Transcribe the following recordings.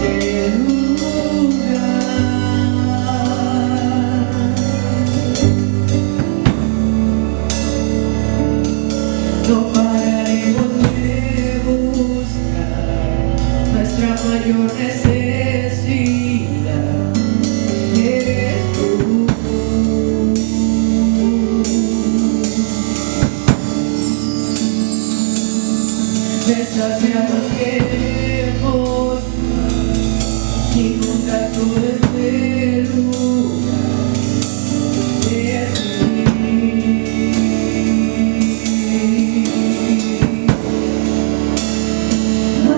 este lugar. No pararemos de buscar nuestra mayor necesidad. Eres tú. Desafiamos queremos inundar todo este lugar de ti.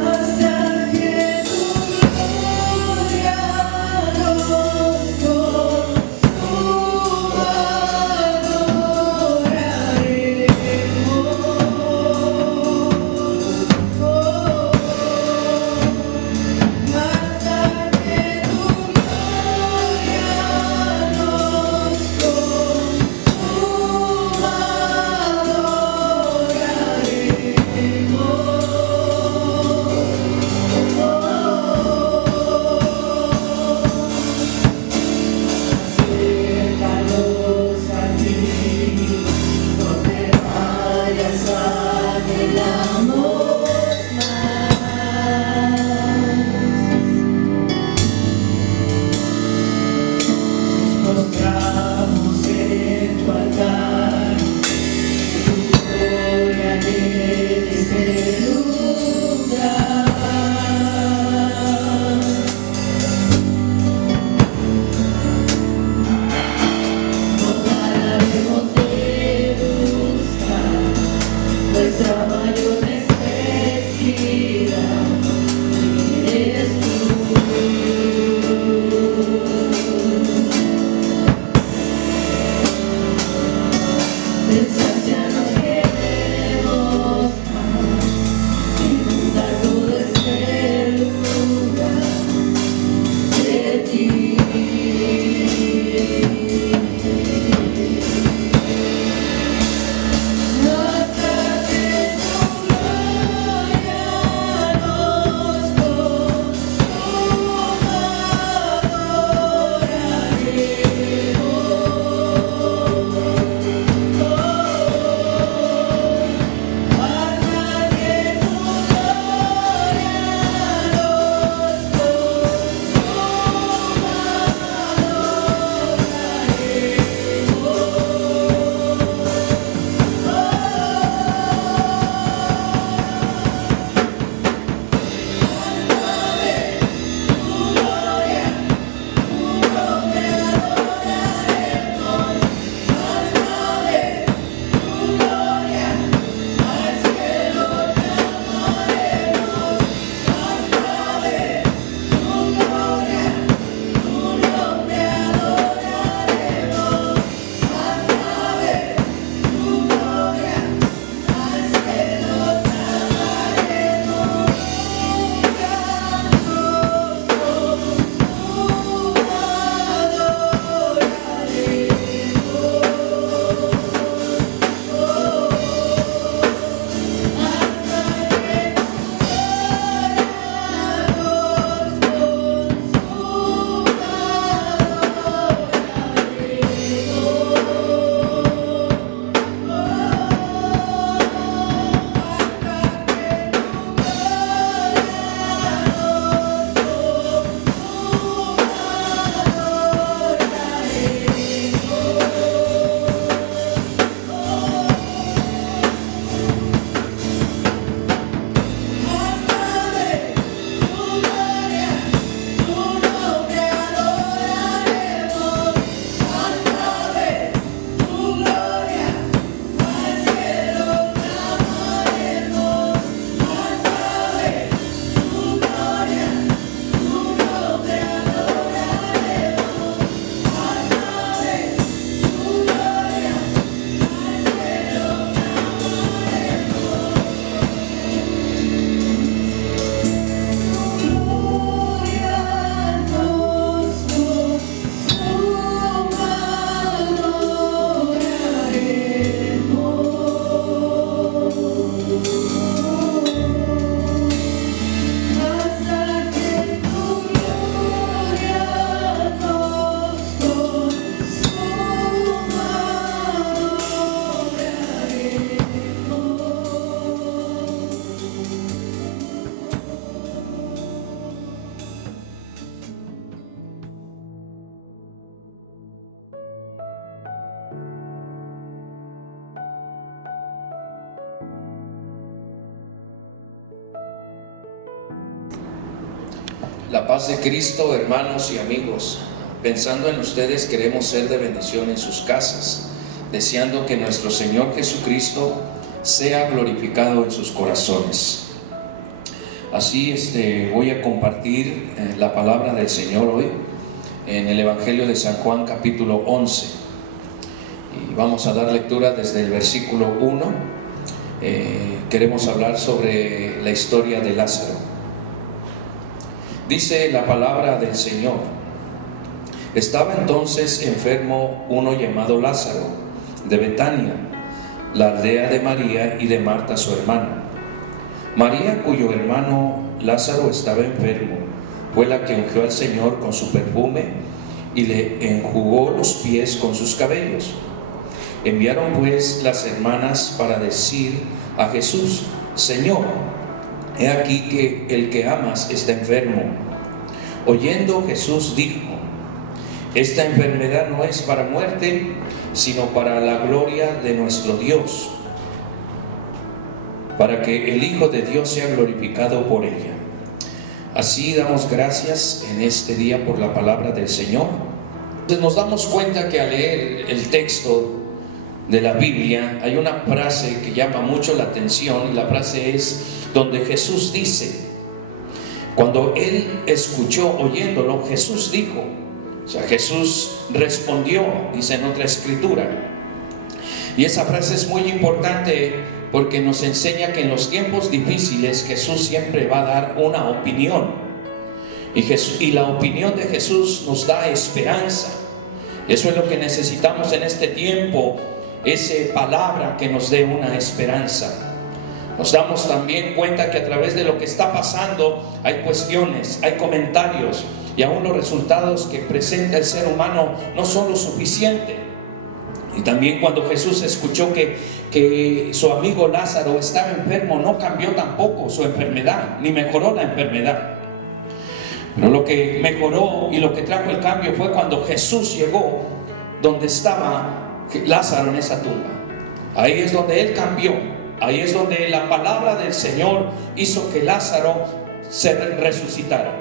Hasta que tu gloria La paz de Cristo, hermanos y amigos. Pensando en ustedes, queremos ser de bendición en sus casas, deseando que nuestro Señor Jesucristo sea glorificado en sus corazones. Así voy a compartir la palabra del Señor hoy en el Evangelio de San Juan, capítulo 11. Y vamos a dar lectura desde el versículo 1. Queremos hablar sobre la historia de Lázaro. Dice la palabra del Señor: estaba entonces enfermo uno llamado Lázaro, de Betania, la aldea de María y de Marta su hermana. María, cuyo hermano Lázaro estaba enfermo, fue la que ungió al Señor con su perfume y le enjugó los pies con sus cabellos. Enviaron pues las hermanas para decir a Jesús: Señor, he aquí que el que amas está enfermo. Oyendo, Jesús dijo: esta enfermedad no es para muerte, sino para la gloria de nuestro Dios, para que el Hijo de Dios sea glorificado por ella. Así damos gracias en este día por la palabra del Señor. Entonces nos damos cuenta que al leer el texto de la Biblia hay una frase que llama mucho la atención, y la frase es donde Jesús dice, cuando él escuchó, oyéndolo, Jesús dijo, o sea, Jesús respondió, dice en otra escritura. Y esa frase es muy importante porque nos enseña que en los tiempos difíciles Jesús siempre va a dar una opinión, y la opinión de Jesús nos da esperanza. Eso es lo que necesitamos en este tiempo, esa palabra que nos dé una esperanza. Nos damos también cuenta que a través de lo que está pasando hay cuestiones, hay comentarios, y aún los resultados que presenta el ser humano no son lo suficiente. Y también cuando Jesús escuchó que su amigo Lázaro estaba enfermo, no cambió tampoco su enfermedad, ni mejoró la enfermedad. Pero lo que mejoró y lo que trajo el cambio fue cuando Jesús llegó donde estaba Lázaro, en esa tumba. Ahí es donde él cambió. Ahí es donde la palabra del Señor hizo que Lázaro se resucitara.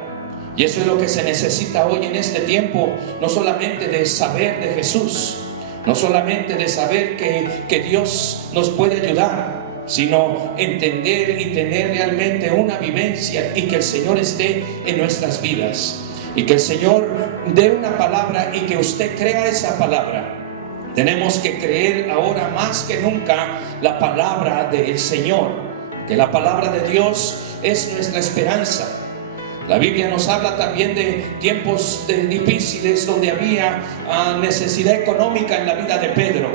Y eso es lo que se necesita hoy en este tiempo, no solamente de saber de Jesús, no solamente de saber que Dios nos puede ayudar, sino entender y tener realmente una vivencia, y que el Señor esté en nuestras vidas, y que el Señor dé una palabra y que usted crea esa palabra. Tenemos que creer ahora más que nunca la palabra del Señor, que la palabra de Dios es nuestra esperanza. La Biblia nos habla también de tiempos difíciles donde había necesidad económica en la vida de Pedro.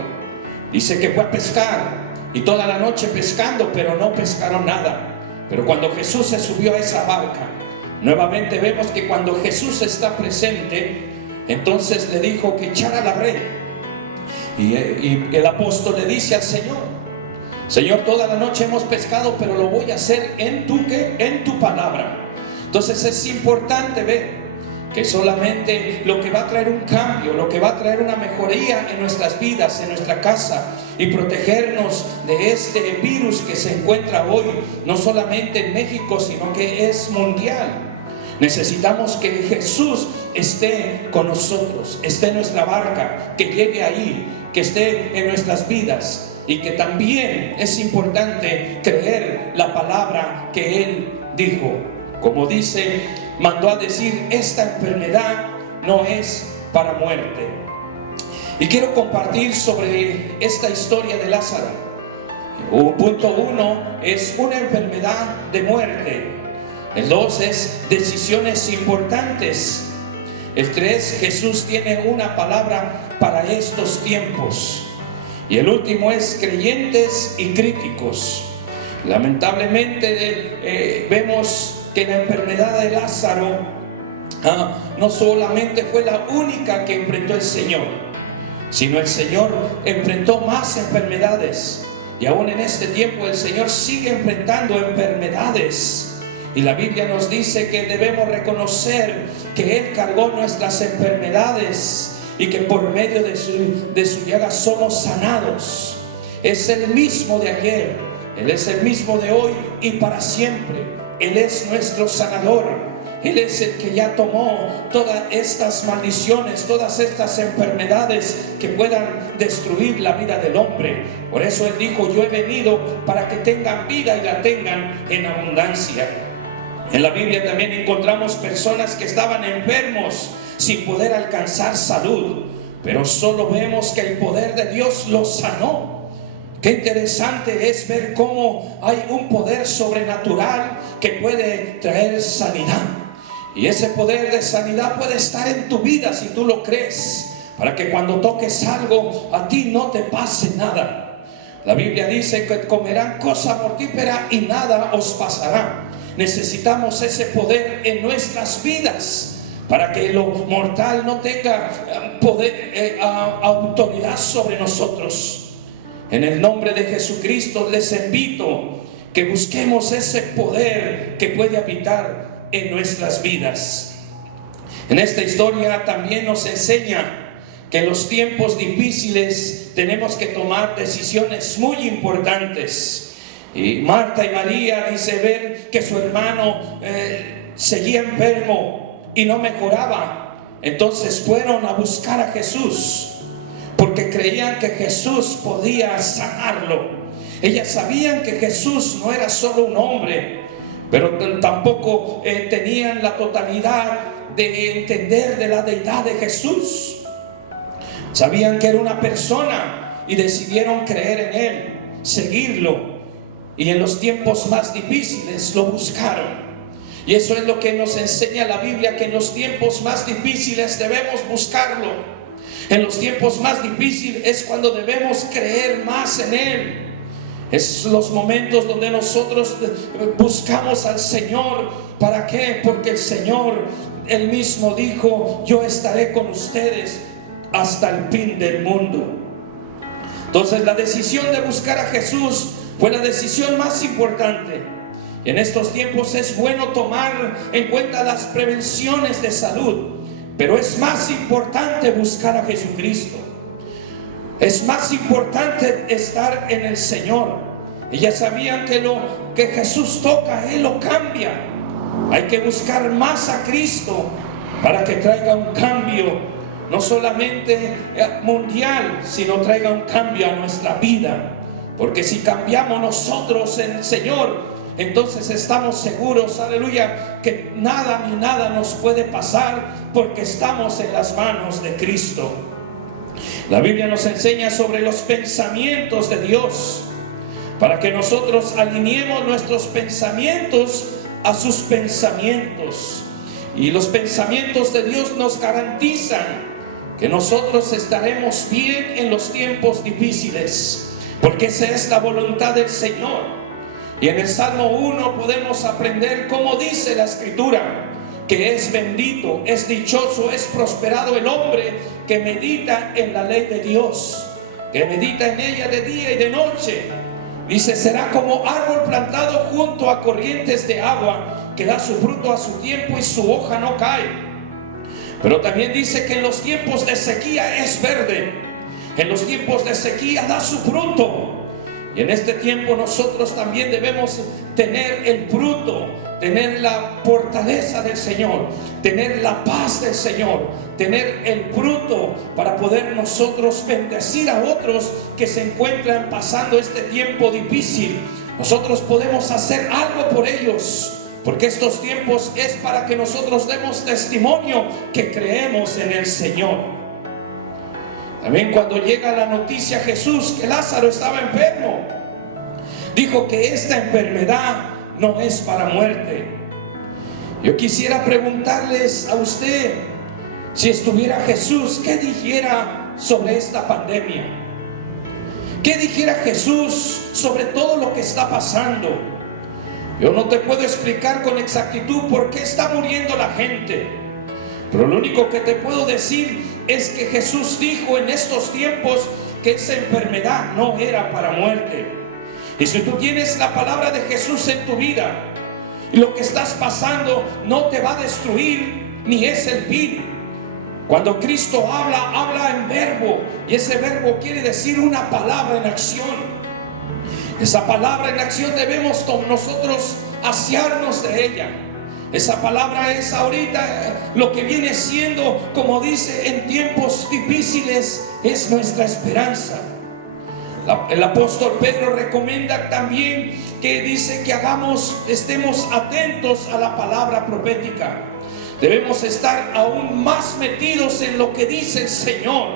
Dice que fue a pescar y toda la noche pescando, pero no pescaron nada. Pero cuando Jesús se subió a esa barca, nuevamente vemos que cuando Jesús está presente, entonces le dijo que echara la red. Y el apóstol le dice al Señor: Señor, toda la noche hemos pescado, pero lo voy a hacer en tu palabra. Entonces es importante ver que solamente lo que va a traer un cambio, lo que va a traer una mejoría en nuestras vidas, en nuestra casa, y protegernos de este virus que se encuentra hoy, no solamente en México, sino que es mundial. Necesitamos que Jesús esté con nosotros, esté en nuestra barca, que llegue ahí, que esté en nuestras vidas, y que también es importante creer la palabra que Él dijo. Como dice, mandó a decir: esta enfermedad no es para muerte. Y quiero compartir sobre esta historia de Lázaro. Punto 1 es una enfermedad de muerte. El 2 es decisiones importantes. El 3, Jesús tiene una palabra para estos tiempos. Y el último es creyentes y críticos. Lamentablemente vemos que la enfermedad de Lázaro no solamente fue la única que enfrentó el Señor, sino el Señor enfrentó más enfermedades. Y aún en este tiempo el Señor sigue enfrentando enfermedades. Y la Biblia nos dice que debemos reconocer que Él cargó nuestras enfermedades y que por medio de su llaga somos sanados. Es el mismo de ayer, Él es el mismo de hoy y para siempre. Él es nuestro sanador, Él es el que ya tomó todas estas maldiciones, todas estas enfermedades que puedan destruir la vida del hombre. Por eso Él dijo: yo he venido para que tengan vida y la tengan en abundancia. En la Biblia también encontramos personas que estaban enfermos sin poder alcanzar salud, pero solo vemos que el poder de Dios los sanó. Qué interesante es ver cómo hay un poder sobrenatural que puede traer sanidad. Y ese poder de sanidad puede estar en tu vida si tú lo crees, para que cuando toques algo a ti no te pase nada. La Biblia dice que comerán cosa mortífera y nada os pasará. Necesitamos ese poder en nuestras vidas para que lo mortal no tenga autoridad sobre nosotros. En el nombre de Jesucristo les invito que busquemos ese poder que puede habitar en nuestras vidas. En esta historia también nos enseña que en los tiempos difíciles tenemos que tomar decisiones muy importantes. Y Marta y María, dice ver que su hermano seguía enfermo y no mejoraba. Entonces fueron a buscar a Jesús, porque creían que Jesús podía sanarlo. Ellas sabían que Jesús no era solo un hombre, pero tampoco tenían la totalidad de entender de la deidad de Jesús. Sabían que era una persona y decidieron creer en Él, seguirlo. Y en los tiempos más difíciles lo buscaron. Y eso es lo que nos enseña la Biblia, que en los tiempos más difíciles debemos buscarlo. En los tiempos más difíciles es cuando debemos creer más en Él. Es los momentos donde nosotros buscamos al Señor. ¿Para qué? Porque el Señor, Él mismo dijo: yo estaré con ustedes hasta el fin del mundo. Entonces la decisión de buscar a Jesús fue la decisión más importante. En estos tiempos es bueno tomar en cuenta las prevenciones de salud, pero es más importante buscar a Jesucristo. Es más importante estar en el Señor. Ellas sabían que lo que Jesús toca, Él lo cambia. Hay que buscar más a Cristo para que traiga un cambio, no solamente mundial, sino traiga un cambio a nuestra vida. Porque si cambiamos nosotros en el Señor, entonces estamos seguros, aleluya, que nada ni nada nos puede pasar, porque estamos en las manos de Cristo. La Biblia nos enseña sobre los pensamientos de Dios, para que nosotros alineemos nuestros pensamientos a sus pensamientos. Y los pensamientos de Dios nos garantizan que nosotros estaremos bien en los tiempos difíciles, porque esa es la voluntad del Señor. Y en el Salmo 1 podemos aprender cómo dice la Escritura, que es bendito, es dichoso, es prosperado el hombre que medita en la ley de Dios, que medita en ella de día y de noche. Dice: será como árbol plantado junto a corrientes de agua, que da su fruto a su tiempo y su hoja no cae. Pero también dice que en los tiempos de sequía es verde, en los tiempos de sequía da su fruto. Y en este tiempo nosotros también debemos tener el fruto, tener la fortaleza del Señor, tener la paz del Señor, tener el fruto para poder nosotros bendecir a otros que se encuentran pasando este tiempo difícil. Nosotros podemos hacer algo por ellos, porque estos tiempos es para que nosotros demos testimonio que creemos en el Señor. También cuando llega la noticia a Jesús que Lázaro estaba enfermo, dijo que esta enfermedad no es para muerte. Yo quisiera preguntarles a usted, si estuviera Jesús, ¿qué dijera sobre esta pandemia? ¿Qué dijera Jesús sobre todo lo que está pasando? Yo no te puedo explicar con exactitud por qué está muriendo la gente, pero lo único que te puedo decir es que Jesús dijo en estos tiempos que esa enfermedad no era para muerte. Y si tú tienes la palabra de Jesús en tu vida, y lo que estás pasando no te va a destruir, ni es el fin. Cuando Cristo habla en verbo, y ese verbo quiere decir una palabra en acción. Esa palabra en acción debemos nosotros asearnos de ella. Esa palabra es ahorita lo que viene siendo, como dice, en tiempos difíciles, es nuestra esperanza. El apóstol Pedro recomienda también que dice que estemos atentos a la palabra profética. Debemos estar aún más metidos en lo que dice el Señor,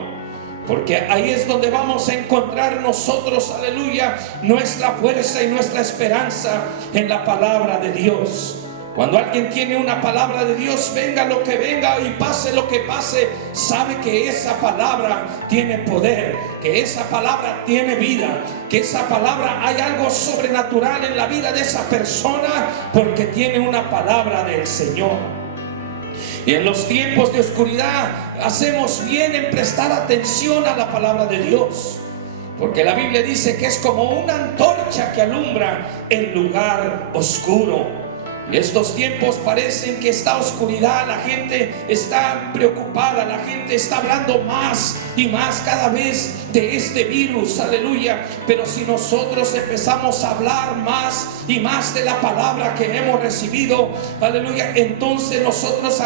porque ahí es donde vamos a encontrar nosotros, aleluya, nuestra fuerza y nuestra esperanza en la palabra de Dios. Cuando alguien tiene una palabra de Dios, venga lo que venga y pase lo que pase, sabe que esa palabra tiene poder, que esa palabra tiene vida, que esa palabra hay algo sobrenatural en la vida de esa persona, porque tiene una palabra del Señor. Y en los tiempos de oscuridad hacemos bien en prestar atención a la palabra de Dios, porque la Biblia dice que es como una antorcha que alumbra el lugar oscuro. Y estos tiempos parecen que está oscuridad, la gente está preocupada, la gente está hablando más y más cada vez de este virus, aleluya. Pero si nosotros empezamos a hablar más y más de la palabra que hemos recibido, aleluya, entonces nosotros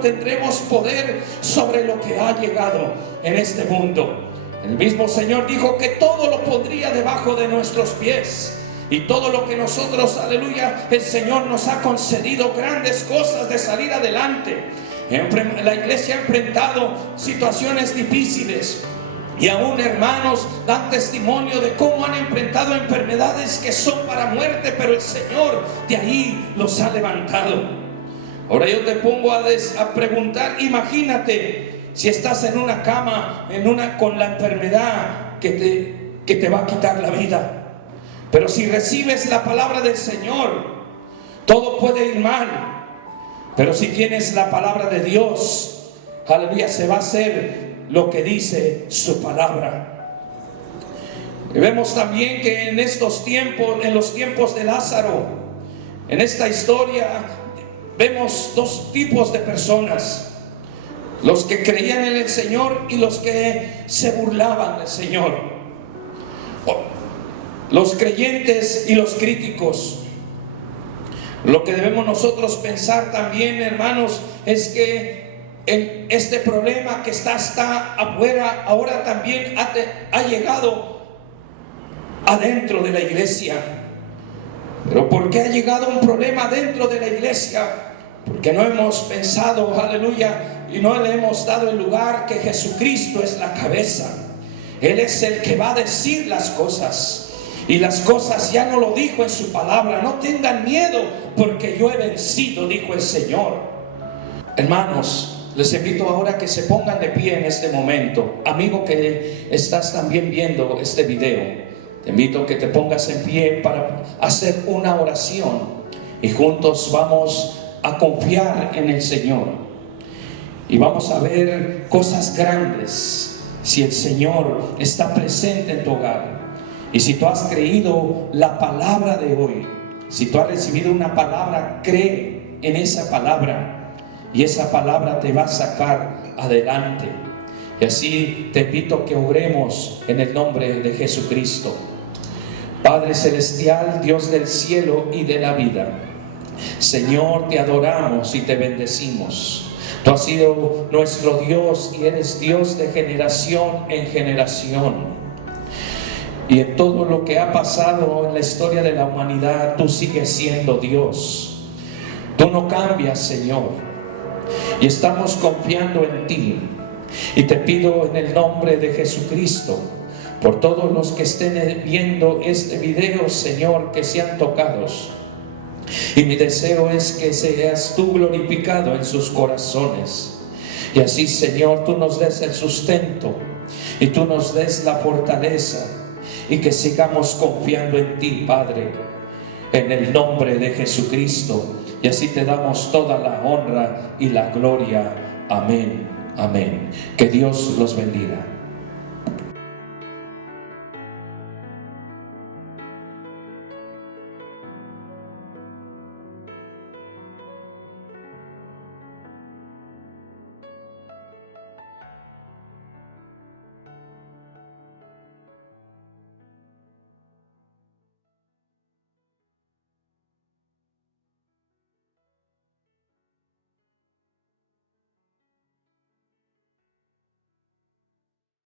tendremos poder sobre lo que ha llegado en este mundo. El mismo Señor dijo que todo lo pondría debajo de nuestros pies. Y todo lo que nosotros, aleluya, el Señor nos ha concedido grandes cosas de salir adelante. La iglesia ha enfrentado situaciones difíciles. Y aún hermanos dan testimonio de cómo han enfrentado enfermedades que son para muerte, pero el Señor de ahí los ha levantado. Ahora yo te pongo a preguntar, imagínate si estás en una cama, con la enfermedad que te va a quitar la vida. Pero si recibes la palabra del Señor, todo puede ir mal. Pero si tienes la palabra de Dios, aleluya, se va a hacer lo que dice su palabra. Y vemos también que en estos tiempos, en los tiempos de Lázaro, en esta historia, vemos dos tipos de personas: los que creían en el Señor y los que se burlaban del Señor. Los creyentes y los críticos. Lo que debemos nosotros pensar también, hermanos, es que en este problema que está afuera, ahora también ha llegado adentro de la iglesia. Pero ¿por qué ha llegado un problema dentro de la iglesia? Porque no hemos pensado, aleluya, y no le hemos dado el lugar que Jesucristo es la cabeza. Él es el que va a decir las cosas. Y las cosas ya no lo dijo en su palabra. No tengan miedo, porque yo he vencido, dijo el Señor. Hermanos, les invito ahora que se pongan de pie en este momento. Amigo que estás también viendo este video, te invito a que te pongas en pie para hacer una oración. Y juntos vamos a confiar en el Señor. Y vamos a ver cosas grandes si el Señor está presente en tu hogar. Y si tú has creído la palabra de hoy, si tú has recibido una palabra, cree en esa palabra, y esa palabra te va a sacar adelante. Y así te invito a que oremos en el nombre de Jesucristo. Padre celestial, Dios del cielo y de la vida, Señor, te adoramos y te bendecimos. Tú has sido nuestro Dios y eres Dios de generación en generación. Y en todo lo que ha pasado en la historia de la humanidad, tú sigues siendo Dios. Tú no cambias, Señor. Y estamos confiando en ti. Y te pido en el nombre de Jesucristo, por todos los que estén viendo este video, Señor, que sean tocados. Y mi deseo es que seas tú glorificado en sus corazones. Y así, Señor, tú nos des el sustento y tú nos des la fortaleza. Y que sigamos confiando en ti, Padre, en el nombre de Jesucristo. Y así te damos toda la honra y la gloria. Amén, amén. Que Dios los bendiga.